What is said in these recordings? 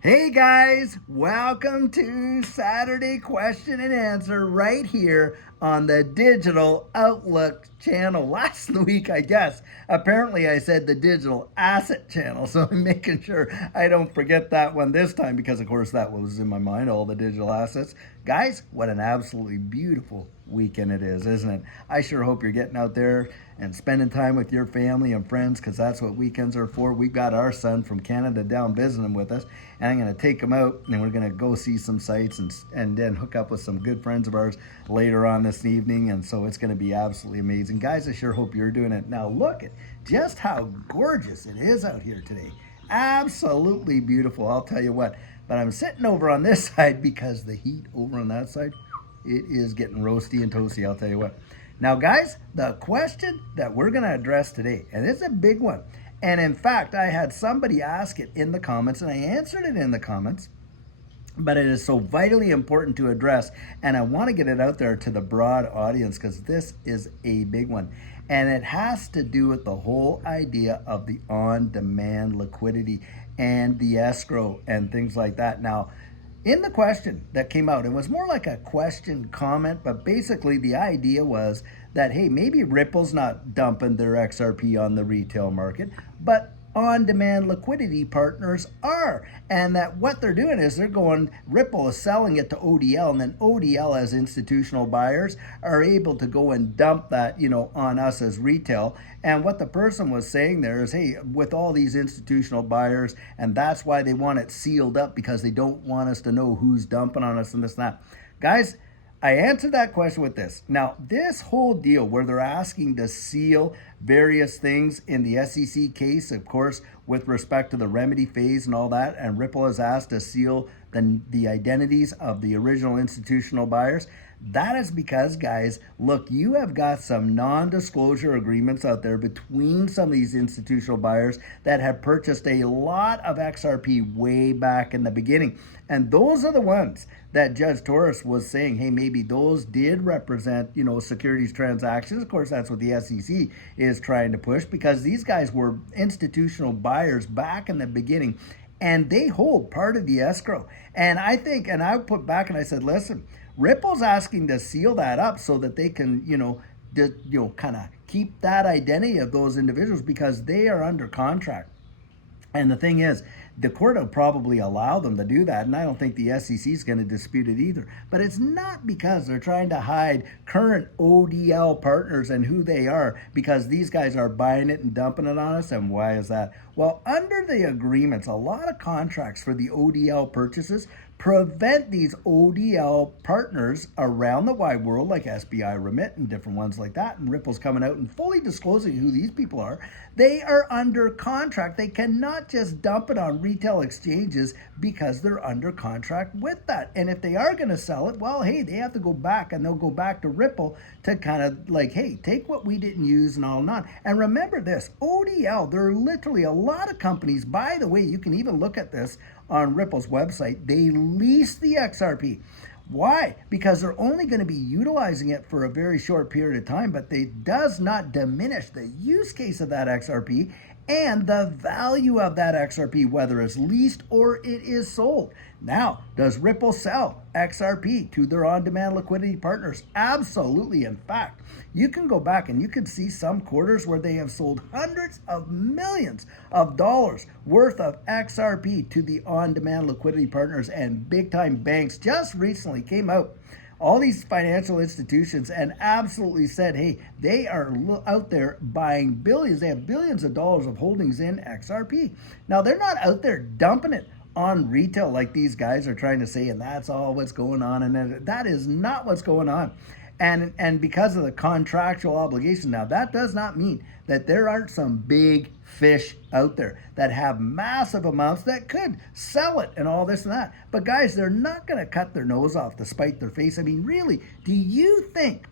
Hey guys, welcome to Saturday Question and Answer right here on the Digital Outlook channel. Last week, I guess, apparently I said the Digital Asset channel, so I'm making sure I don't forget that one this time because, of course, that was in my mind, all the digital assets. Guys, what an absolutely beautiful weekend it is, isn't it? I sure hope you're getting out there and spending time with your family and friends because that's what weekends are for. We've got our son from Canada down visiting with us, and I'm going to take him out and we're going to go see some sights and then hook up with some good friends of ours later on this evening. And so it's going to be absolutely amazing. Guys, I sure hope you're doing it. Now, look at just how gorgeous it is out here today. Absolutely beautiful, I'll tell you what. But I'm sitting over on this side because the heat over on that side, it is getting roasty and toasty, I'll tell you what. Now, guys, the question that we're going to address today, and it's a big one. And in fact, I had somebody ask it in the comments, and I answered it in the comments. But it is so vitally important to address, and I want to get it out there to the broad audience because this is a big one. And it has to do with the whole idea of the on-demand liquidity and the escrow and things like that. Now, in the question that came out, it was more like a question comment, but basically the idea was that, hey, maybe Ripple's not dumping their XRP on the retail market, but on-demand liquidity partners are, and that what they're doing is they're going, Ripple is selling it to ODL, and then ODL as institutional buyers are able to go and dump that, on us as retail. And what the person was saying there is, hey, with all these institutional buyers, and that's why they want it sealed up because they don't want us to know who's dumping on us and this and that. Guys, I answered that question with this. Now, this whole deal where they're asking to seal various things in the SEC case, of course, with respect to the remedy phase and all that, and Ripple has asked to seal the identities of the original institutional buyers. That is because, guys, look, you have got some non-disclosure agreements out there between some of these institutional buyers that have purchased a lot of XRP way back in the beginning. And those are the ones that Judge Torres was saying, hey, maybe those did represent, securities transactions. Of course, that's what the SEC is trying to push because these guys were institutional buyers back in the beginning and they hold part of the escrow. And I think, and I put back and I said, listen, Ripple's asking to seal that up so that they can, kind of keep that identity of those individuals because they are under contract. And the thing is, the court will probably allow them to do that, and I don't think the SEC is going to dispute it either. But it's not because they're trying to hide current ODL partners and who they are, because these guys are buying it and dumping it on us. And why is that? Well, under the agreements, a lot of contracts for the ODL purchases prevent these ODL partners around the wide world, like SBI Remit and different ones like that, and Ripple's coming out and fully disclosing who these people are. They are under contract. They cannot just dump it on retail exchanges because they're under contract with that. And if they are going to sell it, well, hey, they have to go back, and they'll go back to Ripple to kind of like, hey, take what we didn't use and all not. And remember this, ODL, there are literally a lot of companies, by the way, you can even look at this on Ripple's website, they lease the XRP. Why? Because they're only going to be utilizing it for a very short period of time, but it does not diminish the use case of that XRP and the value of that XRP, whether it's leased or it is sold. Now, does Ripple sell XRP to their on-demand liquidity partners? Absolutely. In fact, you can go back and you can see some quarters where they have sold hundreds of millions of dollars worth of XRP to the on-demand liquidity partners, and big-time banks just recently came out, all these financial institutions, and absolutely said, hey, they are out there buying billions. They have billions of dollars of holdings in XRP. Now, they're not out there dumping it on retail like these guys are trying to say, and that's all what's going on. And that is not what's going on. And because of the contractual obligation, now that does not mean that there aren't some big fish out there that have massive amounts that could sell it and all this and that. But guys, they're not going to cut their nose off to spite their face. I mean, really, do you think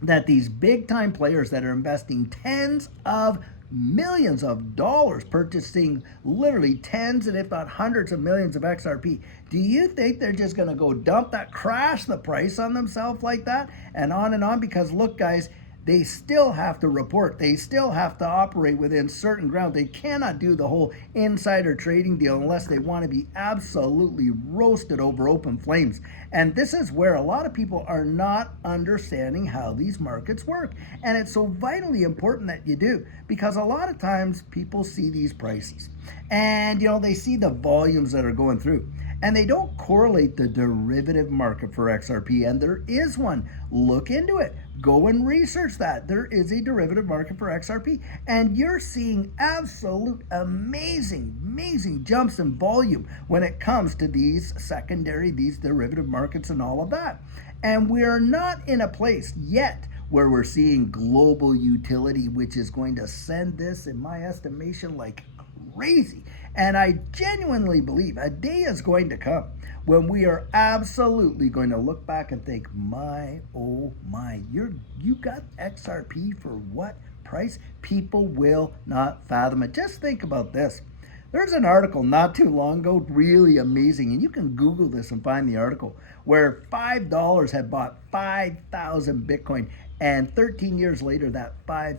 that these big time players that are investing tens of millions of dollars purchasing literally tens and if not hundreds of millions of XRP, do you think they're just going to go dump that, crash the price on themselves like that and on and on? Because look, guys, they still have to report. They still have to operate within certain ground. They cannot do the whole insider trading deal unless they want to be absolutely roasted over open flames. And this is where a lot of people are not understanding how these markets work. And it's so vitally important that you do, because a lot of times people see these prices and they see the volumes that are going through, and they don't correlate the derivative market for XRP. And there is one. Look into it. Go and research that. There is a derivative market for XRP, and you're seeing absolute amazing jumps in volume when it comes to these derivative markets and all of that. And we're not in a place yet where we're seeing global utility, which is going to send this, in my estimation, like crazy. And I genuinely believe a day is going to come when we are absolutely going to look back and think, my, oh my, you got XRP for what price? People will not fathom it. Just think about this. There's an article not too long ago, really amazing, and you can Google this and find the article, where $5 had bought 5,000 Bitcoin, and 13 years later, that $5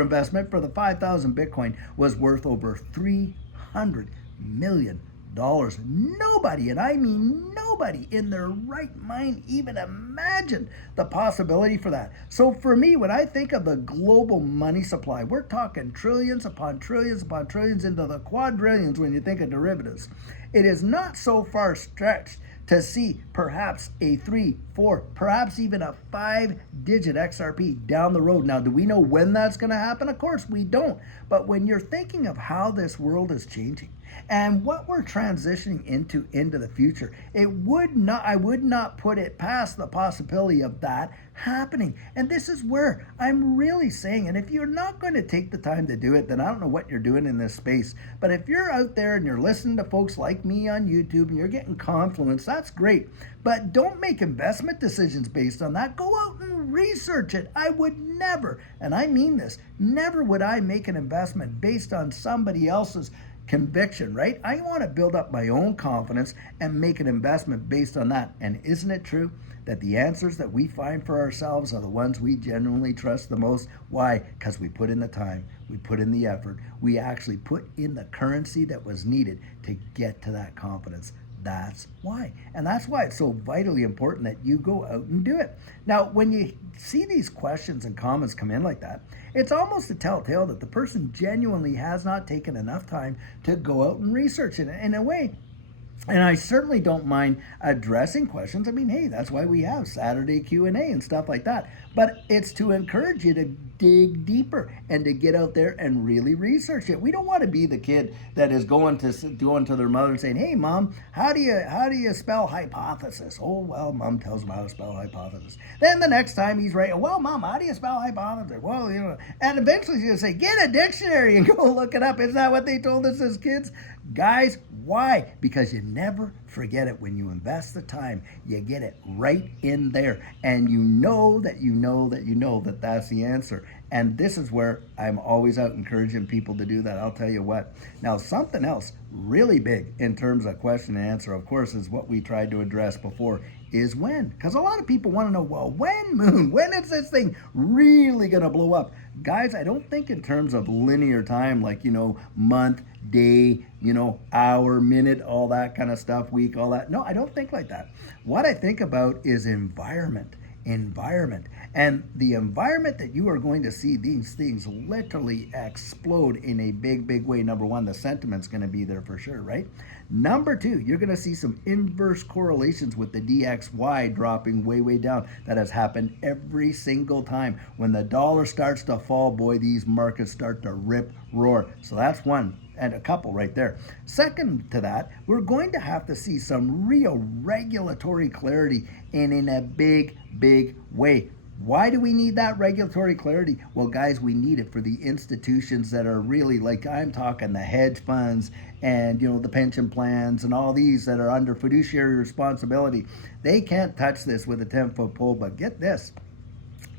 investment for the 5,000 Bitcoin was worth over $300 million. Nobody, and I mean nobody, in their right mind even imagined the possibility for that. So for me, when I think of the global money supply, we're talking trillions upon trillions upon trillions into the quadrillions when you think of derivatives. It is not so far stretched to see perhaps a 3, 4, perhaps even a 5-digit XRP down the road. Now, do we know when that's going to happen? Of course we don't. But when you're thinking of how this world is changing and what we're transitioning into the future, I would not put it past the possibility of that happening. And this is where I'm really saying, and if you're not going to take the time to do it, then I don't know what you're doing in this space. But if you're out there and you're listening to folks like me on YouTube and you're getting confluence, that's great. But don't make investment decisions based on that. Go out and research it. I would never, and I mean this, never would I make an investment based on somebody else's conviction, right? I want to build up my own confidence and make an investment based on that. And isn't it true that the answers that we find for ourselves are the ones we genuinely trust the most? Why? Because we put in the time, we put in the effort, we actually put in the currency that was needed to get to that confidence. That's why. And that's why it's so vitally important that you go out and do it. Now, when you see these questions and comments come in like that, it's almost a telltale that the person genuinely has not taken enough time to go out and research it in a way. And I certainly don't mind addressing questions. I mean, hey, that's why we have Saturday Q&A and stuff like that. But it's to encourage you to dig deeper and to get out there and really research it. We don't want to be the kid that is going to their mother and saying, "Hey, Mom, how do you spell hypothesis?" "Oh, well, Mom tells him how to spell hypothesis." Then the next time he's right, "Well, Mom, how do you spell hypothesis?" "Well, and eventually he's going to say, "Get a dictionary and go look it up." Isn't that what they told us as kids? Guys, why? Because you never forget it. When you invest the time, you get it right in there. And you know that that's the answer. And this is where I'm always out encouraging people to do that. I'll tell you what. Now, something else really big in terms of question and answer, of course, is what we tried to address before, is when. Because a lot of people want to know, well, when is this thing really going to blow up? Guys, I don't think in terms of linear time, like, month, day, hour, minute, all that kind of stuff, week, all that. No, I don't think like that. What I think about is environment. And the environment that you are going to see these things literally explode in a big way. Number one, the sentiment's going to be there for sure, right? Number two, you're going to see some inverse correlations with the DXY dropping way down. That has happened every single time. When the dollar starts to fall, boy, these markets start to roar. So that's one. And a couple right there. Second to that, we're going to have to see some real regulatory clarity and in a big way. Why do we need that regulatory clarity? Well, guys, we need it for the institutions that are really, like I'm talking the hedge funds and, the pension plans and all these that are under fiduciary responsibility. They can't touch this with a 10-foot pole, but get this.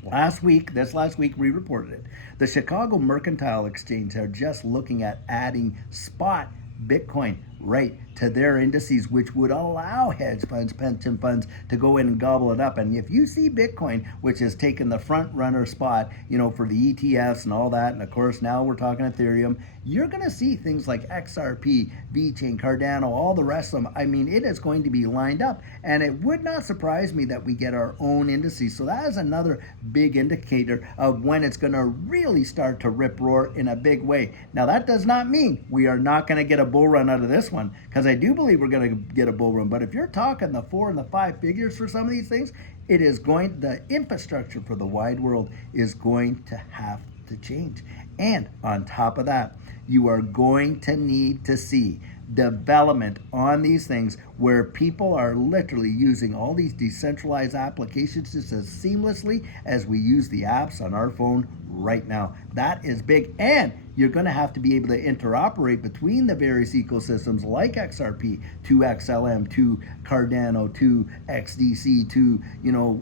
Last week, we reported it. The Chicago Mercantile Exchange are just looking at adding spot Bitcoin right to their indices, which would allow hedge funds, pension funds to go in and gobble it up. And if you see Bitcoin, which has taken the front runner spot, for the ETFs and all that, and of course now we're talking Ethereum, you're going to see things like XRP, VeChain, Cardano, all the rest of them. I mean, it is going to be lined up, and it would not surprise me that we get our own indices. So that is another big indicator of when it's going to really start to rip roar in a big way. Now, that does not mean we are not going to get a bull run out of this one, because I do believe we're going to get a bull run. But if you're talking the 4 and the 5 figures for some of these things, the infrastructure for the wide world is going to have to change. And on top of that, you are going to need to see development on these things where people are literally using all these decentralized applications just as seamlessly as we use the apps on our phone right now. That is big, and you're going to have to be able to interoperate between the various ecosystems like XRP to XLM to Cardano to XDC to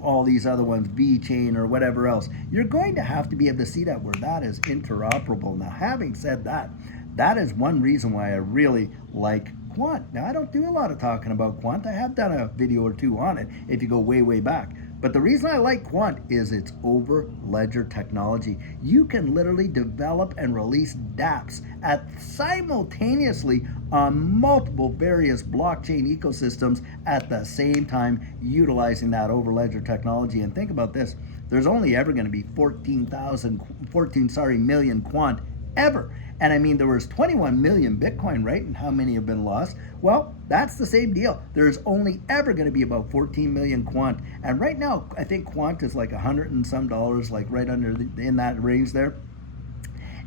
all these other ones, VeChain or whatever else. You're going to have to be able to see that where that is interoperable. Now, having said that, that is one reason why I really like Quant. Now, I don't do a lot of talking about Quant. I have done a video or two on it if you go way, way back. But the reason I like Quant is its over ledger technology. You can literally develop and release dApps simultaneously on multiple various blockchain ecosystems at the same time, utilizing that over ledger technology. And think about this, there's only ever going to be 14 million Quant ever. And I mean, there was 21 million Bitcoin, right? And how many have been lost? Well, that's the same deal. There's only ever going to be about 14 million Quant. And right now, I think Quant is like $100 and some, like right in that range there.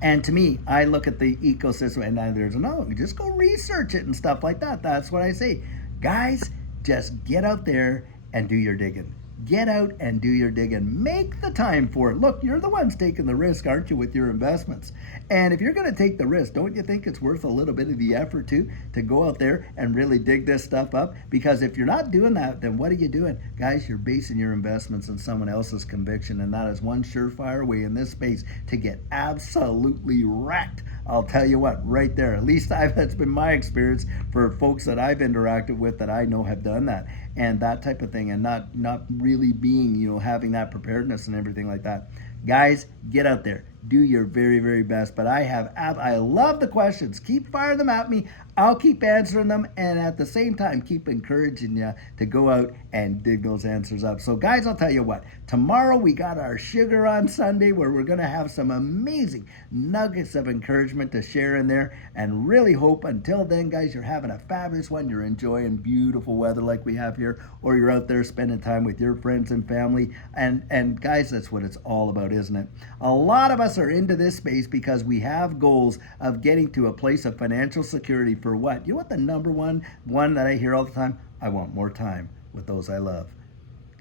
And to me, I look at the ecosystem, and there's another one. Just go research it and stuff like that. That's what I say. Guys, just get out there and do your digging. Get out and do your digging. Make the time for it. Look, you're the ones taking the risk, aren't you, with your investments? And if you're going to take the risk, don't you think it's worth a little bit of the effort too, to go out there and really dig this stuff up? Because if you're not doing that, then what are you doing? Guys, you're basing your investments on someone else's conviction, and that is one surefire way in this space to get absolutely wrecked. I'll tell you what, right there. At least that's been my experience for folks that I've interacted with that I know have done that, and that type of thing, and not really being, having that preparedness and everything like that. Guys, get out there. Do your very, very best. But I love the questions. Keep firing them at me. I'll keep answering them, and at the same time, keep encouraging you to go out and dig those answers up. So, guys, I'll tell you what. Tomorrow we got our Sugar on Sunday, where we're going to have some amazing nuggets of encouragement to share in there, and really hope until then, guys, you're having a fabulous one. You're enjoying beautiful weather like we have here, or you're out there spending time with your friends and family. And guys, that's what it's all about, isn't it? A lot of us are into this space because we have goals of getting to a place of financial security for what? You know what the number one that I hear all the time? I want more time with those I love.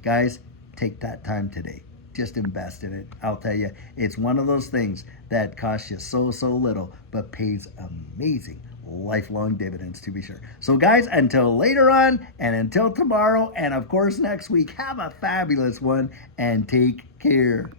Guys, take that time today. Just invest in it. I'll tell you, it's one of those things that costs you so little, but pays amazing lifelong dividends, to be sure. So guys, until later on, and until tomorrow, and of course next week, have a fabulous one, and take care.